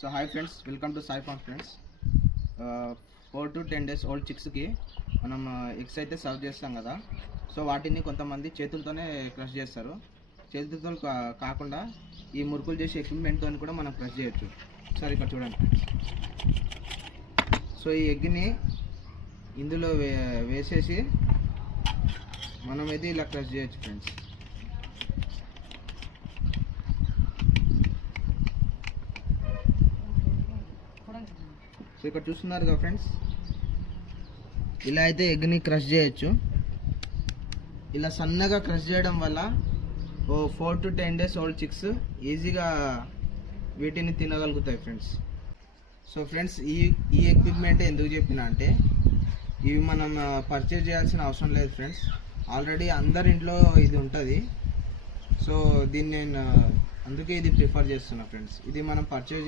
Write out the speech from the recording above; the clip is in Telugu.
So hi friends, welcome to Sai farm friends. 4 to 10 days old చిక్స్కి మనం ఎగ్స్ అయితే సర్వ్ చేస్తాం కదా. సో వాటిని కొంతమంది చేతులతోనే క్రష్ చేస్తారు. చేతులతో కాకుండా ఈ మురుకులు చేసే ఎక్విప్మెంట్తో కూడా మనం క్రష్ చేయొచ్చు. ఒకసారి ఇక్కడ చూడండి. సో ఈ ఎగ్ని ఇందులో వేసేసి మనం అయితే ఇలా క్రష్ చేయొచ్చు ఫ్రెండ్స్. సో ఇక్కడ చూస్తున్నారు కదా ఫ్రెండ్స్, ఇలా అయితే ఎగ్ని క్రష్ చేయొచ్చు. ఇలా సన్నగా క్రష్ చేయడం వల్ల 4 to 10 days ఓల్డ్ చిక్స్ ఈజీగా వీటిని తినగలుగుతాయి ఫ్రెండ్స్. సో ఫ్రెండ్స్, ఈ ఎక్విప్మెంట్ ఎందుకు చెప్పిన అంటే, ఇవి మనం పర్చేజ్ చేయాల్సిన అవసరం లేదు ఫ్రెండ్స్. ఆల్రెడీ అందరి ఇంట్లో ఇది ఉంటుంది. సో దీన్ని నేను అందుకే ఇది ప్రిఫర్ చేస్తున్నా ఫ్రెండ్స్. ఇది మనం పర్చేజ్